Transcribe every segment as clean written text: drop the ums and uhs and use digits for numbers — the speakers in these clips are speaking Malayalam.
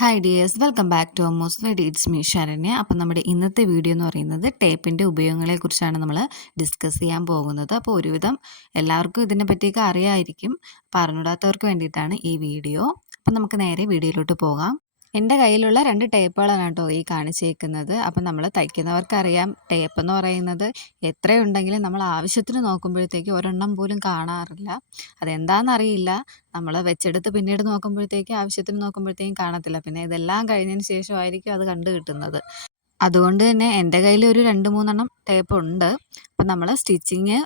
Hi dears, welcome back to most weddy. It's me Saranya. അപ്പം നമ്മുടെ ഇന്നത്തെ വീഡിയോ എന്ന് പറയുന്നത് ടേപ്പിൻ്റെ ഉപയോഗങ്ങളെക്കുറിച്ചാണ് നമ്മൾ ഡിസ്കസ് ചെയ്യാൻ പോകുന്നത്. അപ്പോൾ ഒരുവിധം എല്ലാവർക്കും ഇതിനെ പറ്റിയൊക്കെ അറിയാമായിരിക്കും. അപ്പോൾ അറിഞ്ഞൂടാത്തവർക്ക് വേണ്ടിയിട്ടാണ് ഈ വീഡിയോ. അപ്പം നമുക്ക് നേരെ വീഡിയോയിലോട്ട് പോകാം. എൻ്റെ കയ്യിലുള്ള 2 ടേപ്പുകളാണ് കേട്ടോ ഈ കാണിച്ചേക്കുന്നത്. അപ്പം നമ്മൾ തയ്ക്കുന്നവർക്കറിയാം, ടേപ്പ് എന്ന് പറയുന്നത് എത്രയുണ്ടെങ്കിലും നമ്മൾ ആവശ്യത്തിന് നോക്കുമ്പോഴത്തേക്ക് ഒരെണ്ണം പോലും കാണാറില്ല. അതെന്താണെന്നറിയില്ല. നമ്മൾ വെച്ചെടുത്ത് പിന്നീട് നോക്കുമ്പോഴത്തേക്ക് ആവശ്യത്തിന് നോക്കുമ്പോഴത്തേക്കും കാണത്തില്ല. പിന്നെ ഇതെല്ലാം കഴിഞ്ഞതിന് ശേഷമായിരിക്കും അത് കണ്ടു കിട്ടുന്നത്. അതുകൊണ്ട് തന്നെ എൻ്റെ കയ്യിൽ ഒരു 2, 3 ടേപ്പുണ്ട്. അപ്പം നമ്മൾ സ്റ്റിച്ചിങ്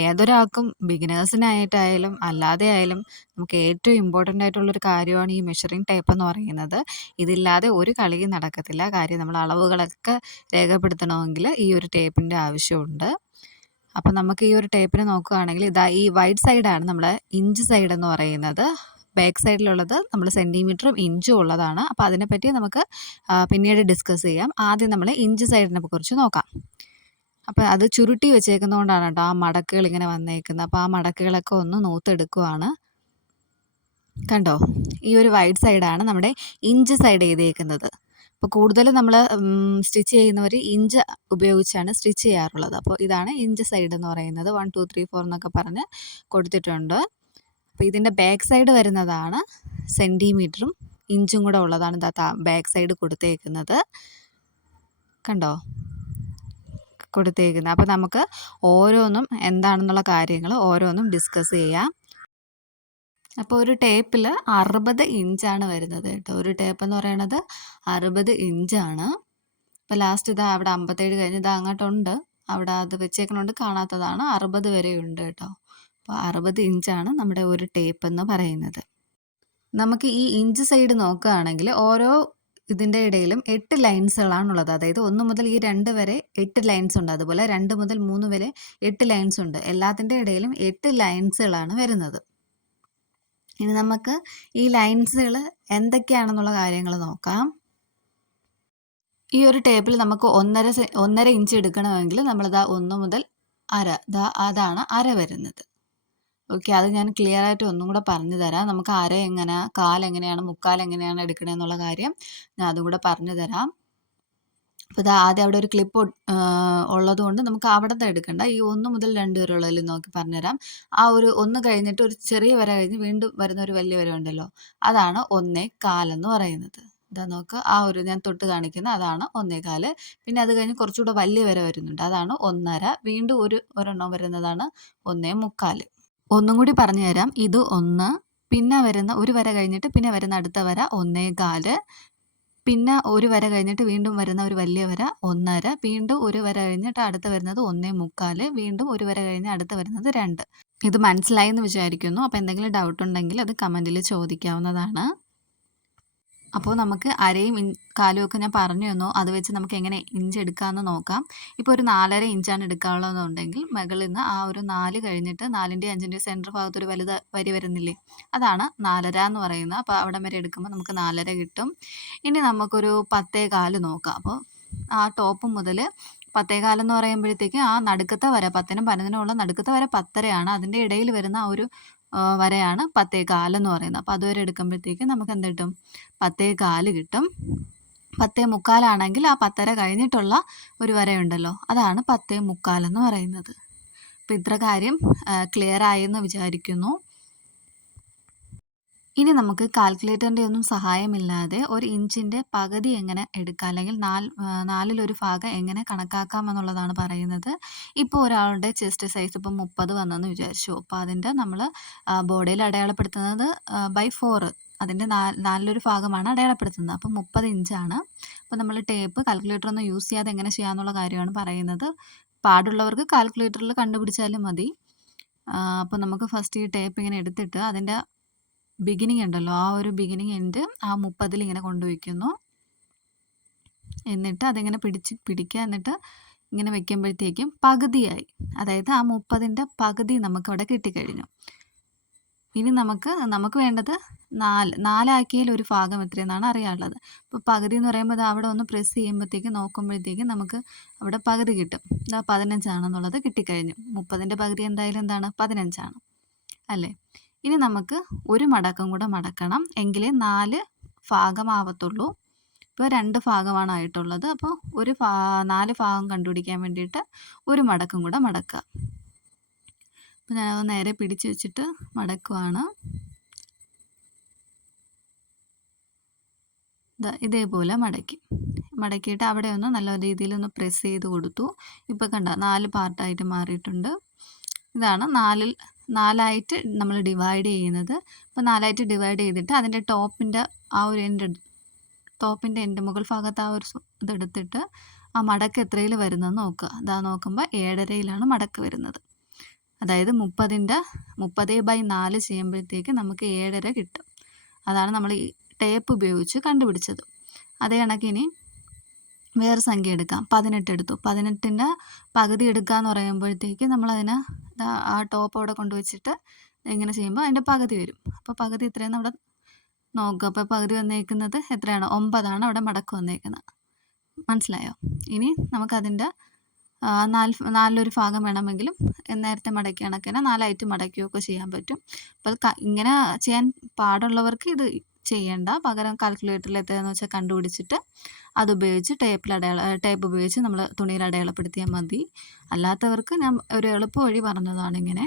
ഏതൊരാൾക്കും ബിഗിനേഴ്സിനായിട്ടായാലും അല്ലാതെ ആയാലും നമുക്ക് ഏറ്റവും ഇമ്പോർട്ടൻ്റ് ആയിട്ടുള്ളൊരു കാര്യമാണ് ഈ മെഷറിംഗ് ടേപ്പ് എന്ന് പറയുന്നത്. ഇതില്ലാതെ ഒരു കളിയും നടക്കത്തില്ല. കാര്യം നമ്മൾ അളവുകളൊക്കെ രേഖപ്പെടുത്തണമെങ്കിൽ ഈ ഒരു ടേപ്പിൻ്റെ ആവശ്യമുണ്ട്. അപ്പം നമുക്ക് ഈ ഒരു ടേപ്പിന് നോക്കുകയാണെങ്കിൽ ഈ വൈറ്റ് സൈഡാണ് നമ്മളെ ഇഞ്ച് സൈഡ് എന്ന് പറയുന്നത്. ബാക്ക് സൈഡിലുള്ളത് നമ്മൾ സെൻറ്റിമീറ്ററും ഇഞ്ചും ഉള്ളതാണ്. അപ്പോൾ അതിനെപ്പറ്റി നമുക്ക് പിന്നീട് ഡിസ്കസ് ചെയ്യാം. ആദ്യം നമ്മൾ ഇഞ്ച് സൈഡിനെ കുറിച്ച് നോക്കാം. അപ്പോൾ അത് ചുരുട്ടി വെച്ചേക്കുന്നതുകൊണ്ടാണ് കേട്ടോ ആ മടക്കുകൾ ഇങ്ങനെ വന്നേക്കുന്നത്. അപ്പോൾ ആ മടക്കുകളൊക്കെ ഒന്ന് നൂത്തെടുക്കുവാണ്. കണ്ടോ, ഈ ഒരു വൈറ്റ് സൈഡാണ് നമ്മുടെ ഇഞ്ച് സൈഡ് ചെയ്തേക്കുന്നത്. അപ്പോൾ കൂടുതലും നമ്മൾ സ്റ്റിച്ച് ചെയ്യുന്നവർ ഇഞ്ച് ഉപയോഗിച്ചാണ് സ്റ്റിച്ച് ചെയ്യാറുള്ളത്. അപ്പോൾ ഇതാണ് ഇഞ്ച് സൈഡ് എന്ന് പറയുന്നത്. 1, 2, 3, 4 എന്നൊക്കെ പറഞ്ഞ് കൊടുത്തിട്ടുണ്ട്. അപ്പോൾ ഇതിൻ്റെ ബാക്ക് സൈഡ് വരുന്നതാണ് സെൻറ്റിമീറ്ററും ഇഞ്ചും കൂടെ ഉള്ളതാണ് ബാക്ക് സൈഡ് കൊടുത്തേക്കുന്നത്. കണ്ടോ, കൊടുത്തേക്കുന്നത്. അപ്പോൾ നമുക്ക് ഓരോന്നും എന്താണെന്നുള്ള കാര്യങ്ങൾ ഓരോന്നും ഡിസ്കസ് ചെയ്യാം. അപ്പോൾ ഒരു ടേപ്പിൽ 60 ഇഞ്ചാണ് വരുന്നത് കേട്ടോ. ഒരു ടേപ്പ് എന്ന് പറയുന്നത് 60 ഇഞ്ചാണ്. ഇപ്പോൾ ലാസ്റ്റ് അവിടെ 57 കഴിഞ്ഞ് അങ്ങോട്ടുണ്ട്. അവിടെ അത് വെച്ചേക്കണോണ്ട് കാണാത്തതാണ്. 60 വരെ ഉണ്ട് കേട്ടോ. അപ്പോൾ 60 ഇഞ്ചാണ് നമ്മുടെ ഒരു ടേപ്പ് എന്ന് പറയുന്നത്. നമുക്ക് ഈ ഇഞ്ച് സൈഡ് നോക്കുകയാണെങ്കിൽ ഓരോ ഇതിൻ്റെ ഇടയിലും 8 ലൈൻസുകളാണുള്ളത്. അതായത് 1 മുതൽ ഈ 2 വരെ 8 ലൈൻസ് ഉണ്ട്. അതുപോലെ 2 മുതൽ 3 വരെ 8 ലൈൻസ് ഉണ്ട്. എല്ലാത്തിൻ്റെ ഇടയിലും 8 ലൈൻസുകളാണ് വരുന്നത്. ഇനി നമുക്ക് ഈ ലൈൻസുകൾ എന്തൊക്കെയാണെന്നുള്ള കാര്യങ്ങൾ നോക്കാം. ഈ ഒരു ടേപ്പിൽ നമുക്ക് 1.5 ഇഞ്ച് എടുക്കണമെങ്കിൽ നമ്മളിതാ 1 മുതൽ അര, അതാണ് അര വരുന്നത്. ഓക്കെ, അത് ഞാൻ ക്ലിയർ ആയിട്ട് ഒന്നും കൂടെ പറഞ്ഞു തരാം. നമുക്ക് അര എങ്ങനെ, കാലെങ്ങനെയാണ്, മുക്കാൽ എങ്ങനെയാണ് എടുക്കണമെന്നുള്ള കാര്യം ഞാൻ അതും കൂടെ പറഞ്ഞു തരാം. അപ്പോൾ ആദ്യം അവിടെ ഒരു ക്ലിപ്പ് ഉള്ളത് കൊണ്ട് നമുക്ക് അവിടുത്തെ എടുക്കണ്ട. ഈ 1 മുതൽ 2 വരെ ഉള്ളതിൽ നോക്കി പറഞ്ഞുതരാം. ആ ഒരു 1 കഴിഞ്ഞിട്ട് ഒരു ചെറിയ വര കഴിഞ്ഞ് വീണ്ടും വരുന്ന ഒരു വലിയ വര ഉണ്ടല്ലോ, അതാണ് 1.25 എന്ന് പറയുന്നത്. ഇതാ നോക്ക്, ആ ഒരു ഞാൻ തൊട്ട് കാണിക്കുന്ന അതാണ് 1.25. പിന്നെ അത് കഴിഞ്ഞ് കുറച്ചുകൂടെ വലിയ വര വരുന്നുണ്ട്, അതാണ് 1.5. വീണ്ടും ഒരെണ്ണം വരുന്നതാണ് 1.25. ഒന്നും കൂടി പറഞ്ഞു തരാം. ഇത് 1, പിന്നെ വരുന്ന ഒരു വര കഴിഞ്ഞിട്ട് പിന്നെ വരുന്ന അടുത്ത വര 1.25, പിന്നെ ഒരു വര കഴിഞ്ഞിട്ട് വീണ്ടും വരുന്ന ഒരു വലിയ വര 1.5, വീണ്ടും ഒരു വര കഴിഞ്ഞിട്ട് അടുത്ത് വരുന്നത് 1.25, വീണ്ടും ഒരു വര കഴിഞ്ഞ് അടുത്ത് വരുന്നത് 2. ഇത് മനസ്സിലായി എന്ന് വിചാരിക്കുന്നു. അപ്പോൾ എന്തെങ്കിലും ഡൗട്ട് ഉണ്ടെങ്കിൽ അത് കമൻറ്റിൽ ചോദിക്കാവുന്നതാണ്. അപ്പോൾ നമുക്ക് അരയും കാലും ഒക്കെ ഞാൻ പറഞ്ഞു തന്നു. അത് വെച്ച് നമുക്ക് എങ്ങനെ ഇഞ്ച് എടുക്കാമെന്ന് നോക്കാം. ഇപ്പോൾ ഒരു 4.5 ഇഞ്ചാണ് എടുക്കാനുള്ളതെന്നുണ്ടെങ്കിൽ മുകളിൽ നിന്ന് ആ ഒരു 4 കഴിഞ്ഞിട്ട് 4ൻ്റെയും 5ൻ്റെയും സെൻറ്റർ ഭാഗത്ത് ഒരു വലുത് വരി വരുന്നില്ലേ, അതാണ് 4.5 എന്ന് പറയുന്നത്. അപ്പോൾ അവിടം വരെ എടുക്കുമ്പോൾ നമുക്ക് 4.5 കിട്ടും. ഇനി നമുക്കൊരു 10.25 നോക്കാം. അപ്പോൾ ആ ടോപ്പ് മുതൽ 10.25 എന്ന് പറയുമ്പോഴത്തേക്ക് ആ നടുക്കത്തെ വര 10നും 11നും ഉള്ള നടുക്കത്തെ വര 10.5 അതിൻ്റെ ഇടയിൽ വരുന്ന ആ ഒരു വരെയാണ് 10.25 എന്ന് പറയുന്നത്. അപ്പോൾ അതുവരെ എടുക്കുമ്പോഴത്തേക്ക് നമുക്ക് എന്ത് കിട്ടും, 10.25 കിട്ടും. 10.25 ആണെങ്കിൽ ആ 10.5 കഴിഞ്ഞിട്ടുള്ള ഒരു വരയുണ്ടല്ലോ, അതാണ് 10.25 എന്ന് പറയുന്നത്. അപ്പോൾ ഇത്ര കാര്യം ക്ലിയർ ആയെന്ന് വിചാരിക്കുന്നു. ഇനി നമുക്ക് കാൽക്കുലേറ്ററിൻ്റെ ഒന്നും സഹായമില്ലാതെ ഒരു ഇഞ്ചിൻ്റെ പകുതി എങ്ങനെ എടുക്കാം, അല്ലെങ്കിൽ 4 ഭാഗം എങ്ങനെ കണക്കാക്കാം എന്നുള്ളതാണ് പറയുന്നത്. ഇപ്പോൾ ഒരാളുടെ ചെസ്റ്റ് സൈസ് ഇപ്പോൾ 30 വന്നെന്ന് വിചാരിച്ചു. അപ്പോൾ അതിൻ്റെ നമ്മൾ ബോഡിയിൽ അടയാളപ്പെടുത്തുന്നത് by4, അതിൻ്റെ 4 ഭാഗമാണ് അടയാളപ്പെടുത്തുന്നത്. അപ്പോൾ 30 ഇഞ്ചാണ്. അപ്പോൾ നമ്മൾ ടേപ്പ് കാൽക്കുലേറ്റർ ഒന്നും യൂസ് ചെയ്യാതെ എങ്ങനെ ചെയ്യാമെന്നുള്ള കാര്യമാണ് പറയുന്നത്. പാടുള്ളവർക്ക് കാൽക്കുലേറ്ററിൽ കണ്ടുപിടിച്ചാലും മതി. അപ്പോൾ നമുക്ക് ഫസ്റ്റ് ഈ ടേപ്പ് ഇങ്ങനെ എടുത്തിട്ട് അതിൻ്റെ ബിഗിനിങ് ഉണ്ടല്ലോ, ആ ഒരു ബിഗിനിങ് എൻഡ് ആ 30 ഇങ്ങനെ കൊണ്ടുവയ്ക്കുന്നു. എന്നിട്ട് അതിങ്ങനെ പിടിക്കുക. എന്നിട്ട് ഇങ്ങനെ വെക്കുമ്പോഴത്തേക്കും പകുതിയായി. അതായത് ആ 30ൻ്റെ പകുതി നമുക്കവിടെ കിട്ടിക്കഴിഞ്ഞു. ഇനി നമുക്ക് വേണ്ടത് 4 ആക്കിയതിൽ ഒരു ഭാഗം എത്രയെന്നാണ് അറിയാനുള്ളത്. അപ്പോൾ പകുതി എന്ന് പറയുമ്പോൾ അവിടെ ഒന്ന് പ്രസ് ചെയ്യുമ്പോഴത്തേക്കും നോക്കുമ്പോഴത്തേക്കും നമുക്ക് അവിടെ പകുതി കിട്ടും. 15 ആണെന്നുള്ളത് കിട്ടിക്കഴിഞ്ഞു. 30ൻ്റെ പകുതി എന്തായാലും എന്താണ്, 15 ആണ് അല്ലേ. ഇനി നമുക്ക് ഒരു മടക്കം കൂടെ മടക്കണം, എങ്കിലേ 4 ഭാഗമാവത്തുള്ളൂ. ഇപ്പോൾ 2 ഭാഗമാണ് ആയിട്ടുള്ളത്. അപ്പോൾ 4 ഭാഗം കണ്ടുപിടിക്കാൻ വേണ്ടിയിട്ട് ഒരു മടക്കും കൂടെ മടക്കുക. അപ്പോൾ ഞാനത് നേരെ പിടിച്ച് വെച്ചിട്ട് മടക്കുവാണ്. ഇതേപോലെ മടക്കിയിട്ട് അവിടെ ഒന്ന് നല്ല രീതിയിലൊന്ന് പ്രസ് ചെയ്ത് കൊടുത്തു. ഇപ്പോൾ കണ്ട 4 പാർട്ടായിട്ട് മാറിയിട്ടുണ്ട്. ഇതാണ് 4ആയിട്ട് നമ്മൾ ഡിവൈഡ് ചെയ്യുന്നത്. അപ്പോൾ 4ആയിട്ട് ഡിവൈഡ് ചെയ്തിട്ട് അതിൻ്റെ ടോപ്പിൻ്റെ ആ ഒരു എൻഡ് മുകൾ ഭാഗത്ത് ആ ഒരു ഇതെടുത്തിട്ട് ആ മടക്ക് എത്രയിൽ വരുന്നതെന്ന് നോക്കുക. അതാ നോക്കുമ്പോൾ 7.5-യിലാണ് മടക്ക് വരുന്നത്. അതായത് 30/4 ചെയ്യുമ്പോഴത്തേക്ക് നമുക്ക് 7.5 കിട്ടും. അതാണ് നമ്മൾ ഈ ടേപ്പ് ഉപയോഗിച്ച് കണ്ടുപിടിച്ചത്. അതേ കണക്കിനി വേറെ സംഖ്യ എടുക്കാം. 18 എടുത്തു. 18ൻ്റെ പകുതി എടുക്കുക എന്ന് പറയുമ്പോഴത്തേക്ക് നമ്മളതിനെ ആ ടോപ്പ് അവിടെ കൊണ്ടുവച്ചിട്ട് ഇങ്ങനെ ചെയ്യുമ്പോൾ അതിൻ്റെ പകുതി വരും. അപ്പോൾ പകുതി എത്രയാണെന്ന് അവിടെ നോക്കുക. അപ്പോൾ പകുതി വന്നേക്കുന്നത് എത്രയാണ്? 9 അവിടെ മടക്ക് വന്നേക്കുന്നത്. മനസ്സിലായോ? ഇനി നമുക്കതിൻ്റെ 4 ഭാഗം വേണമെങ്കിലും നേരത്തെ മടക്കിയ കണക്കിന് 4ആയിട്ട് മടക്കുകയൊക്കെ ചെയ്യാൻ പറ്റും. അപ്പോൾ ഇങ്ങനെ ചെയ്യാൻ പാടുള്ളവർക്ക് ഇത് ചെയ്യേണ്ട. പകരം കാൽക്കുലേറ്ററിൽ എത്രയാണെന്ന് വെച്ചാൽ കണ്ടുപിടിച്ചിട്ട് അതുപയോഗിച്ച് ടേപ്പ് ഉപയോഗിച്ച് നമ്മൾ തുണിയിൽ അടയാളപ്പെടുത്തിയാൽ മതി. അല്ലാത്തവർക്ക് ഞാൻ ഒരു എളുപ്പ വഴി പറഞ്ഞതാണ് ഇങ്ങനെ.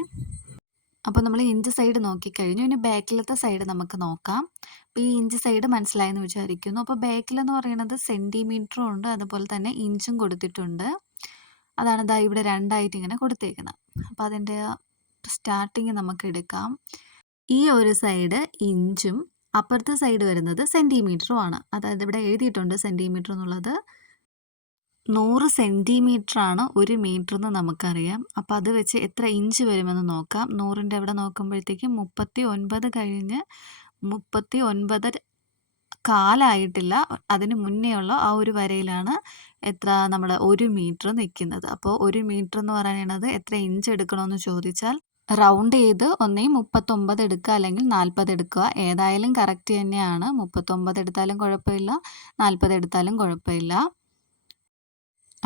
അപ്പോൾ നമ്മൾ ഇഞ്ച് സൈഡ് നോക്കിക്കഴിഞ്ഞു. ഇനി ബാക്കിലത്തെ സൈഡ് നമുക്ക് നോക്കാം. അപ്പോൾ ഈ ഇഞ്ച് സൈഡ് മനസ്സിലായെന്ന് വിചാരിക്കുന്നു. അപ്പോൾ ബാക്കിലെന്ന് പറയുന്നത് സെൻറ്റിമീറ്ററും ഉണ്ട്, അതുപോലെ തന്നെ ഇഞ്ചും കൊടുത്തിട്ടുണ്ട്. അതാണ് ഇവിടെ 2ആയിട്ട് ഇങ്ങനെ കൊടുത്തേക്കുന്നത്. അപ്പോൾ അതിൻ്റെ സ്റ്റാർട്ടിങ് നമുക്ക് എടുക്കാം. ഈ ഒരു സൈഡ് ഇഞ്ചും അപ്പുറത്തെ സൈഡ് വരുന്നത് സെൻറ്റിമീറ്ററും ആണ്. അതായത് ഇവിടെ എഴുതിയിട്ടുണ്ട് സെൻറ്റിമീറ്റർ എന്നുള്ളത്. 100 സെൻറ്റിമീറ്ററാണ് 1 മീറ്റർ എന്ന് നമുക്കറിയാം. അപ്പോൾ അത് വെച്ച് എത്ര ഇഞ്ച് വരുമെന്ന് നോക്കാം. 100ൻ്റെ അവിടെ നോക്കുമ്പോഴത്തേക്കും 39 കഴിഞ്ഞ് 39.25 അതിന് മുന്നേ ഉള്ള ആ ഒരു വരയിലാണ് എത്ര നമ്മുടെ 1 മീറ്റർ നിൽക്കുന്നത്. അപ്പോൾ 1 മീറ്റർ എന്ന് പറയുന്നത് എത്ര ഇഞ്ച് എടുക്കണമെന്ന് ചോദിച്ചാൽ റൗണ്ട് ചെയ്ത് ഒന്നേ 39 എടുക്കുക, അല്ലെങ്കിൽ 40 എടുക്കുക. ഏതായാലും കറക്റ്റ് തന്നെയാണ്. 39 എടുത്താലും കുഴപ്പമില്ല, 40 എടുത്താലും കുഴപ്പമില്ല.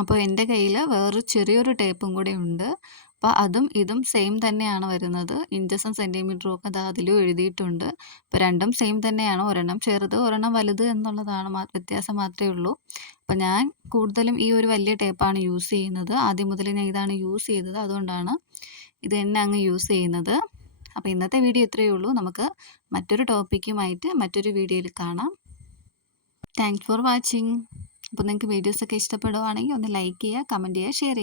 അപ്പോൾ എൻ്റെ കയ്യിൽ വേറൊരു ചെറിയൊരു ടേപ്പും കൂടെ ഉണ്ട്. അപ്പോൾ അതും ഇതും സെയിം തന്നെയാണ് വരുന്നത്. ഇഞ്ചസും സെൻറ്റിമീറ്ററും ഒക്കെ അതിലും എഴുതിയിട്ടുണ്ട്. അപ്പോൾ രണ്ടും സെയിം തന്നെയാണ്. ഒരെണ്ണം ചെറുത് ഒരെണ്ണം വലുത് എന്നുള്ളതാണ് വ്യത്യാസം മാത്രമേ ഉള്ളൂ. അപ്പോൾ ഞാൻ കൂടുതലും ഈ ഒരു വലിയ ടേപ്പാണ് യൂസ് ചെയ്യുന്നത്. ആദ്യം മുതൽ ഞാൻ ഇതാണ് യൂസ് ചെയ്തത്. അതുകൊണ്ടാണ് ഇത് തന്നെ അങ്ങ് യൂസ് ചെയ്യുന്നത്. അപ്പോൾ ഇന്നത്തെ വീഡിയോ ഇത്രയേ ഉള്ളൂ. നമുക്ക് മറ്റൊരു ടോപ്പിക്കുമായിട്ട് മറ്റൊരു വീഡിയോയിൽ കാണാം. Thanks for watching. അപ്പോൾ നിങ്ങൾക്ക് വീഡിയോസൊക്കെ ഇഷ്ടപ്പെടുവാണെങ്കിൽ ഒന്ന് ലൈക്ക് ചെയ്യുക, കമൻറ്റ് ചെയ്യുക, ഷെയർ ചെയ്യുക.